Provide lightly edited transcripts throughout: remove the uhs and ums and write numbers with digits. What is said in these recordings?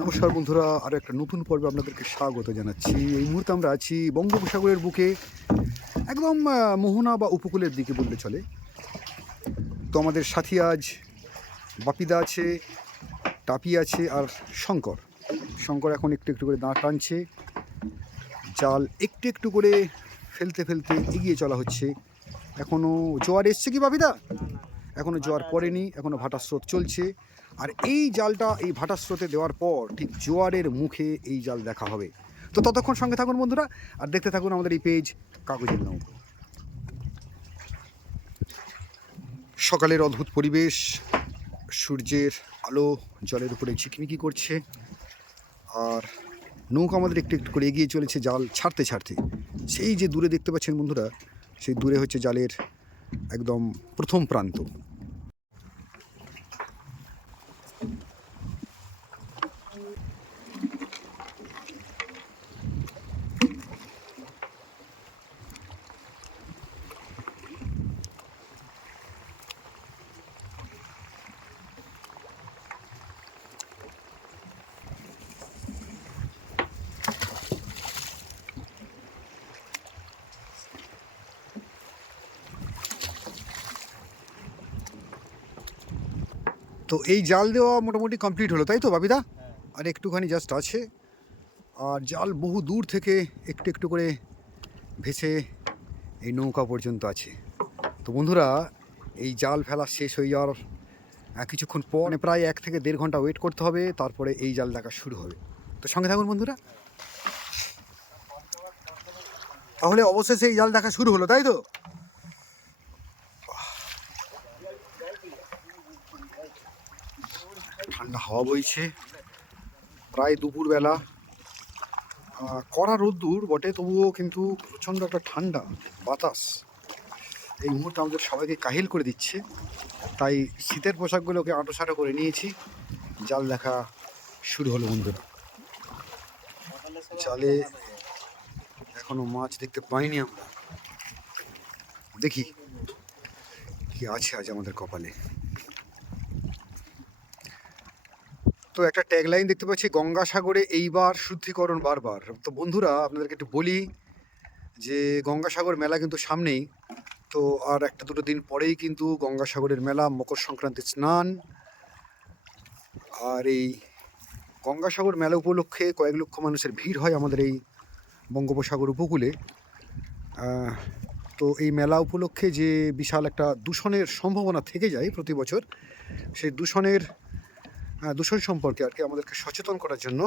নমস্কার বন্ধুরা, আরও একটা নতুন পর্বে আপনাদেরকে স্বাগত জানাচ্ছি। এই মুহূর্তে আমরা আছি বঙ্গোপসাগরের বুকে, একদম মোহনা বা উপকূলের দিকে বললে চলে। তো আমাদের সাথী আজ বাপিদা আছে, টাপি আছে আর শঙ্কর। শঙ্কর এখন একটু একটু করে দাঁড় টানছে, জাল একটু একটু করে ফেলতে ফেলতে এগিয়ে চলা হচ্ছে। এখনও জোয়ার এসছে কি বাপিদা? এখনও জোয়ার পড়েনি, এখনও ভাটার স্রোত চলছে। আর এই জালটা এই ভাটার স্রোতে দেওয়ার পর ঠিক জোয়ারের মুখে এই জাল দেখা হবে। তো ততক্ষণ সঙ্গে থাকুন বন্ধুরা, আর দেখতে থাকুন আমাদের এই পেজ কাগজের নৌকো। সকালের অদ্ভুত পরিবেশ, সূর্যের আলো জলের উপরে ঝিকমিকি করছে, আর নৌকা আমাদের একটু একটু করে এগিয়ে চলেছে জাল ছাড়তে ছাড়তে। সেই যে দূরে দেখতে পাচ্ছেন বন্ধুরা, সেই দূরে হচ্ছে জালের একদম প্রথম প্রান্ত। তো এই জাল দেওয়া মোটামুটি কমপ্লিট হলো, তাই তো বাপিদা? আর একটুখানি জাস্ট আছে, আর জাল বহু দূর থেকে একটু একটু করে ভেসে এই নৌকা পর্যন্ত আছে। তো বন্ধুরা, এই জাল ফেলা শেষ হয়ে যাওয়ার কিছুক্ষণ পর, মানে প্রায় 1 থেকে 1.5 ঘন্টা ওয়েট করতে হবে, তারপরে এই জাল দেখা শুরু হবে। তো সঙ্গে থাকুন বন্ধুরা। তাহলে অবশেষে এই জাল দেখা শুরু হলো, তাই তো? ঠান্ডা হাওয়া বইছে, প্রায় দুপুরবেলা, কড়া রোদ্দুর বটে, তবুও কিন্তু প্রচণ্ড একটা ঠান্ডা বাতাস এই মুহূর্তে আমাদের সবাইকে কাহিল করে দিচ্ছে। তাই শীতের পোশাকগুলোকে আঁটোসাঁটো করে নিয়েছি। জাল দেখা শুরু হলো বন্ধুরা। জালে এখনো মাছ দেখতে পাইনি আমরা, দেখি কি আছে আজ আমাদের কপালে। তো একটা ট্যাগলাইন দেখতে পাচ্ছি, গঙ্গাসাগরে এইবার শুদ্ধিকরণ বারবার। তো বন্ধুরা, আপনাদেরকে একটু বলি যে গঙ্গাসাগর মেলা কিন্তু সামনেই। তো আর 1-2 দিন পরেই কিন্তু গঙ্গাসাগরের মেলা, মকর সংক্রান্তির স্নান। আর এই গঙ্গাসাগর মেলা উপলক্ষে কয়েক লক্ষ মানুষের ভিড় হয় আমাদের এই বঙ্গোপসাগর উপকূলে। তো এই মেলা উপলক্ষে যে বিশাল একটা দূষণের সম্ভাবনা থেকে যায় প্রতি বছর, সেই দূষণ সম্পর্কে আর কি আমাদেরকে সচেতন করার জন্য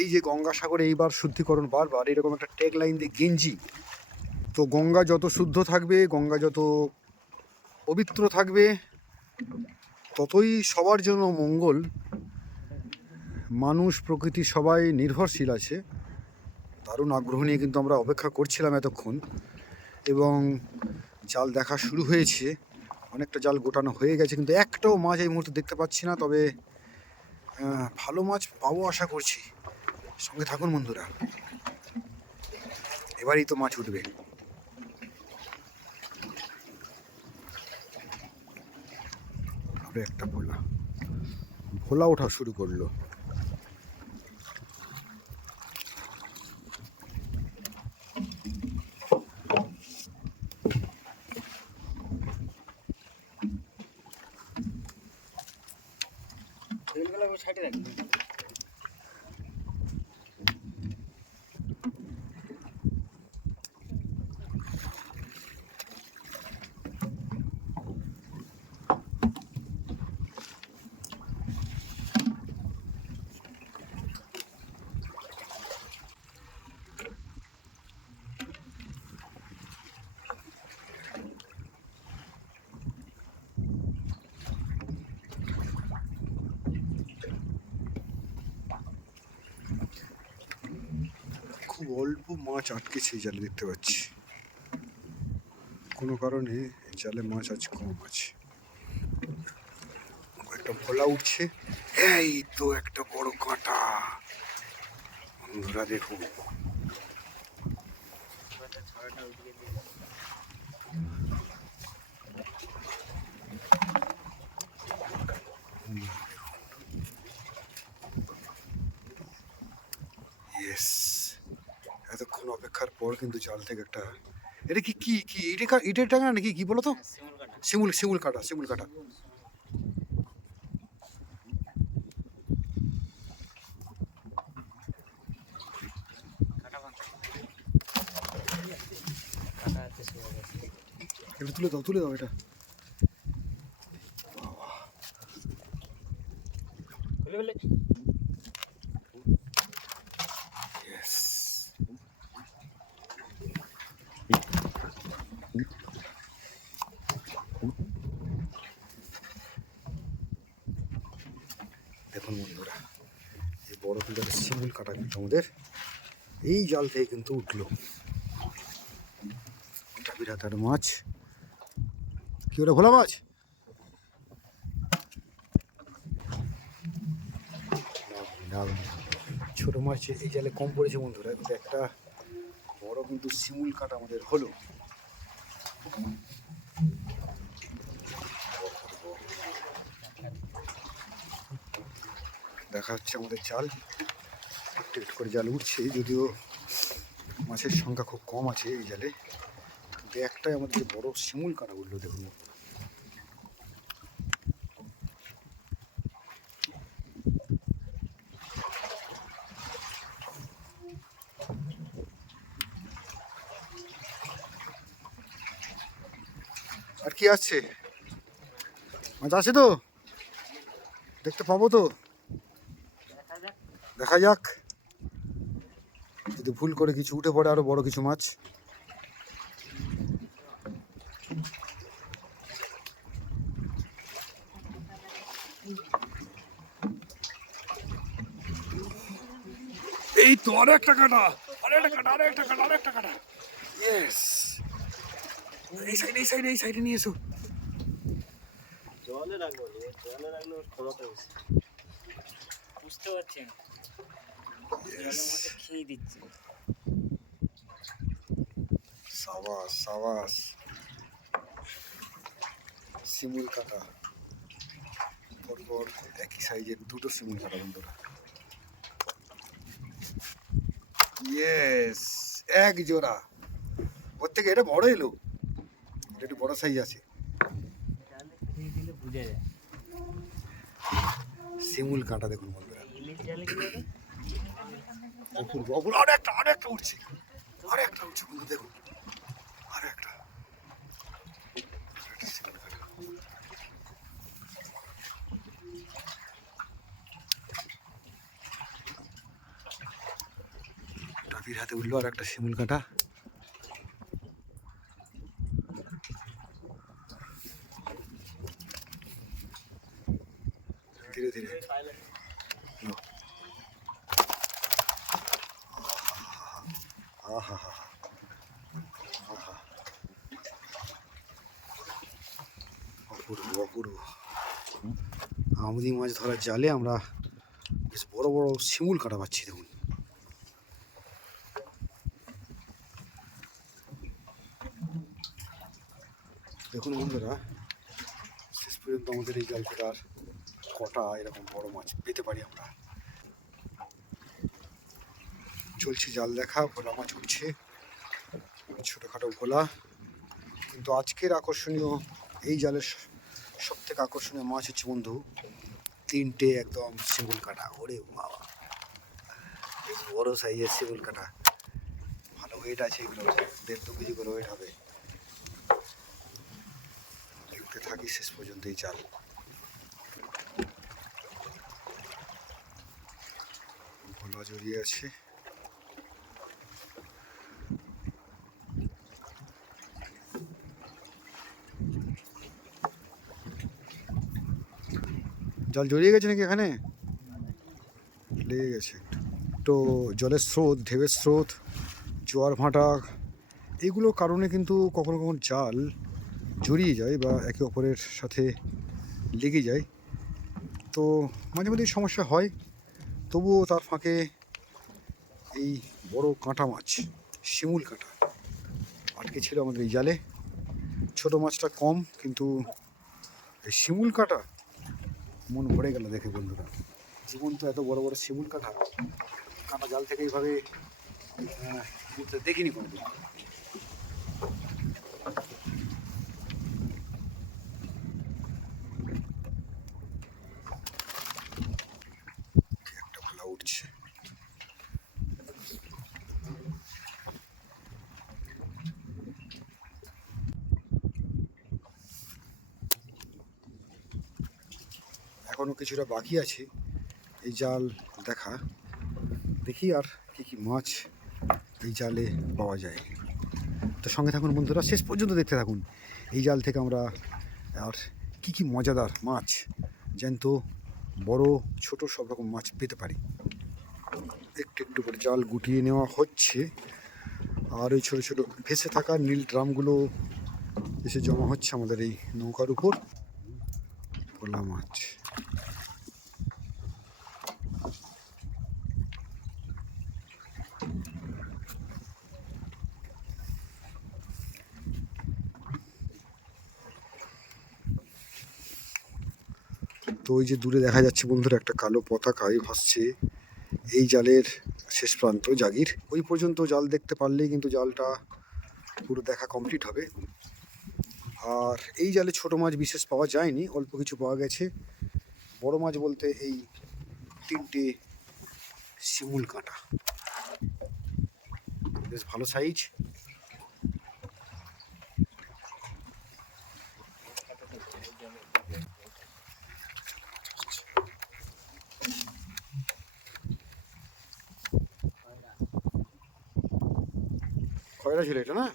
এই যে গঙ্গাসাগরে এইবার শুদ্ধিকরণ বারবার, এরকম একটা ট্যাগ লাইন দিয়ে গেঞ্জি। তো গঙ্গা যত শুদ্ধ থাকবে, গঙ্গা যত পবিত্র থাকবে, ততই সবার জন্য মঙ্গল। মানুষ প্রকৃতি সবাই নির্ভরশীল আছে। দারুণ আগ্রহ নিয়ে কিন্তু আমরা অপেক্ষা করছিলাম এতক্ষণ, এবং জাল দেখা শুরু হয়েছে। অনেকটা জাল গোটানো হয়ে গেছে, কিন্তু একটাও মাছ এই মুহূর্তে দেখতে পাচ্ছি না। তবে ভালো মাছ পাবো আশা করছি। সঙ্গে থাকুন বন্ধুরা, এবারই তো মাছ উঠবে। একটা ভোলা ওঠা শুরু করলো। খুব অল্প মাছ আটকেছে এই জালে, দেখতে পাচ্ছি কোনো কারণে জালে মাছ আজ কম আছে। একটা ভোলা উঠছে, এই তো একটা বড় কাঁটা বন্ধুরা দেখুন। ইয়েস, এতক্ষণ অপেক্ষার পর কিন্তু জাল থেকে একটা, এটা কি কি কি ইটের টাকা নাকি কি বলো তো? শিমুল শিমুল কাটা, শিমুল কাটা। এটা তুলে দাও, তুলে দাও এটা। Yes. দেখুন বন্ধুরা, এই বড় কিন্তু একটা শিমুল কাটা কিন্তু আমাদের এই জাল থেকে কিন্তু উঠলো। এটা বিরাট একটা মাছ। কি ওটা ভোলা মাছ? ছোট মাছ এই জালে কম পড়েছে বন্ধুরা, কিন্তু একটা বড় কিন্তু শিমুল কাটা আমাদের হলো। দেখা হচ্ছে আমাদের জাল একটু একটু করে জাল উঠছে, যদিও মাছের সংখ্যা খুব কম আছে এই জালে, কিন্তু একটাই আমাদের যে বড় শিমুল কাটা উঠলো দেখুন। আর কি আসছে? মাছ আছে তো, দেখতে পাবো তো, দেখা যাক। যদি ভুল করে কিছু উঠে পড়ে আরো বড় কিছু মাছ। এই তো আর একটা কাটা, আরেকটা কাটা, আরেকটা কাটা, আরেকটা কাটা। ইয়েস, এই সাইডে, এই সাইডে, এই সাইডে নিয়ে এসো। জলে রাখবো, জলে রাখলে ওর খোলাতে হচ্ছে বুঝতে পারছি না, জলের মধ্যে খেয়ে দিচ্ছে। সাবাস সাবাস, শিমুল কাটা পরপর একই সাইজের দুটো শিমুল কাটা বন্ধুরা। ইয়েস, এক জোড়া। ওর থেকে এটা বড় এলো, এটা একটু বড় সাইজ আছে। জালে খেয়ে দিলে বুঝা যায়। শিমুল কাটা দেখুন বন্ধুরা, ইলিশ জালে কি হবে? অপূর্ব অপূর্ব। আরেকটা, আরেকটা উঠছে, আরেকটা উঠছে বন্ধু দেখুন, আরেকটা। টাপির হাতে উঠলো আর একটা শিমুল কাটা। ধীরে ধীরে, আহা হা, আহা, অপূর্ব অপূর্ব। আমদি মাছ ধরার জালে আমরা বেশ বড় বড় শিমুল কাটা পাচ্ছি দেখুন। দেখুন বন্ধুরা, শেষ পর্যন্ত আমাদের এই জাল থেকে আর কটা এরকম বড় মাছ পেতে পারি আমরা। চলছে জাল দেখা, ভোলা মাছ উঠছে, ছোটোখাটো ভোলা। কিন্তু আজকের আকর্ষণীয় এই জালের সব থেকে আকর্ষণীয় মাছ হচ্ছে বন্ধু তিনটে একদম শিমুল কাটা। ওরে বাবা, বড় সাইজের শিমুল কাটা, ভালো ওয়েট আছে এগুলো, 1.5-2 কেজি করে ওয়েট হবে। দেখতে থাকি শেষ পর্যন্ত এই জাল। ভোলা জড়িয়ে আছে। জল জড়িয়ে গেছে নাকি এখানে? লেগে গেছে একটু। তো জলের স্রোত, ঢেউয়ের স্রোত, জোয়ার ভাঁটা এইগুলো কারণে কিন্তু কখনো কখনো জাল জড়িয়ে যায় বা একে অপরের সাথে লেগে যায়, তো মাঝে মাঝে সমস্যা হয়। তবুও তার ফাঁকে এই বড় কাঁটা মাছ, শিমুল কাঁটা আটকে ছিল আমাদের এই জালে। ছোট মাছটা কম, কিন্তু এই শিমুল কাঁটা মন ভরে গেল দেখে বন্ধুরা। জীবন তো এত বড় বড় শিমুল কাঁটা কাঁটা জাল থেকে এইভাবে ঘুরতে দেখিনি কোনোদিন। একটা ভালো উঠছে। এখনো কিছুটা বাকি আছে এই জাল দেখা, দেখি আর কি কি মাছ এই জালে পাওয়া যায়। তো সঙ্গে থাকুন বন্ধুরা, শেষ পর্যন্ত দেখতে থাকুন। এই জাল থেকে আমরা আর কি কি মজাদার মাছ, জ্যান্ত বড় ছোট সব রকম মাছ পেতে পারি। একটু একটু করে জাল গুটিয়ে নেওয়া হচ্ছে, আর ওই ছোটো ছোটো ভেসে থাকা নীল ড্রামগুলো এসে জমা হচ্ছে আমাদের এই নৌকার উপর। ভোলা মাছ, তো ওই যে দূরে দেখা যাচ্ছে বন্ধুরা একটা কালো পতাকায় ভাসছে এই জালের শেষ প্রান্ত জাগির। ওই পর্যন্ত জাল দেখতে পারলেই কিন্তু জালটা পুরো দেখা কমপ্লিট হবে। আর এই জালে ছোট মাছ বিশেষ পাওয়া যায়নি, অল্প কিছু পাওয়া গেছে। বড় মাছ বলতে এই 3টে শিমুল কাঁটা, বেশ ভালো সাইজ। খয়রা ছিল এটা না?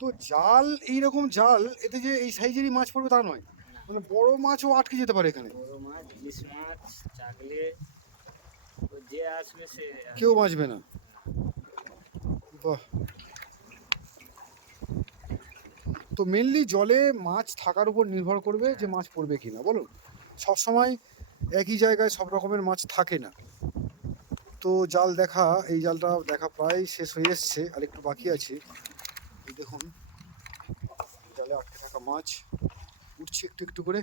তো জাল, এইরকম জাল, এতে যে এই সাইজেরই মাছ পড়বে তা নয়, মানে বড় মাছও আটকে যেতে পারে এখানে। বড় মাছ, ইলিশ মাছ, চাগলে, তো যে আসবে সে কেউ বাঁচবে না। বাহ। তো মেনলি জলে মাছ থাকার উপর নির্ভর করবে যে মাছ পড়বে কিনা, বলুন। সবসময় একই জায়গায় সব রকমের মাছ থাকে না। তো জাল দেখা, এই জালটা দেখা প্রায় শেষ হয়ে এসছে, আর একটু বাকি আছে। এই দেখুন জালে আটকে থাকা মাছ উঠছে একটু একটু করে।